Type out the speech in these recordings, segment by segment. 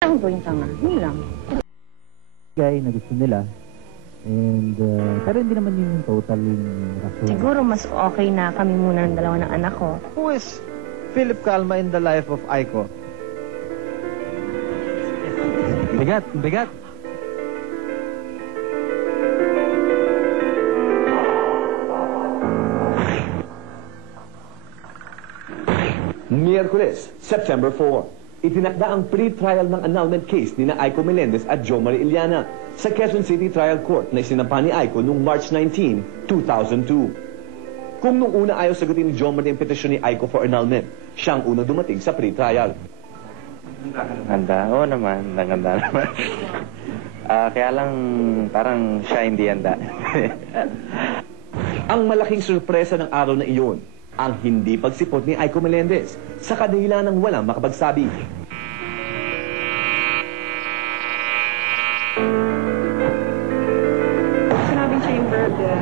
Ang point nga, yun lang. Guy na gusto nila. And, pero hindi naman yun yung total yung rason. Siguro mas okay na kami muna ng dalawa ng anak ko. Who is Philip Calma in the life of Aiko? Bigat, bigat. Miyerkules, September 4, itinakda ang pre-trial ng annulment case ni na Aiko Melendez at Jo Marie Iliana sa Quezon City Trial Court na isinampa ni Aiko noong March 19, 2002. Kung nung una ayaw sagutin ni Jo Marie ang petisyon ni Aiko for annulment, siya ang unang dumating sa pre-trial. Handa? Oo naman, handa naman. Kaya lang parang siya hindi handa. Ang malaking sorpresa ng araw na iyon, ang hindi pagsipot ni Aiko Melendez sa kadahilan ng walang makapagsabi. Sinabing chamber, the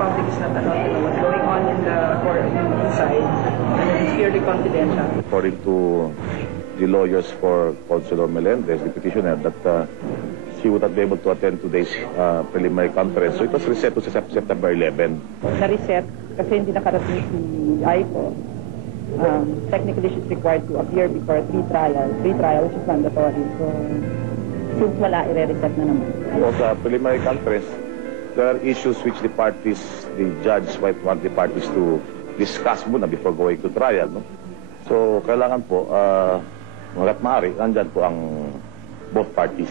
public is not allowed to know what's going on in the court inside, and it's purely confidential. According to the lawyers for Consular Melendez, the petitioner, that she would not be able to attend today's preliminary conference. So it was reset to September 11. Na-reset kasi hindi nakarating si Aiko. Technically, she's required to appear before a pre-trial. Pre-trial, which is mandatory. So, since wala, i-reset na naman. So sa preliminary conference, there are issues which the judge might want the parties to discuss muna before going to trial. No? So, kailangan po, hangga't maaari, nandyan po ang both parties.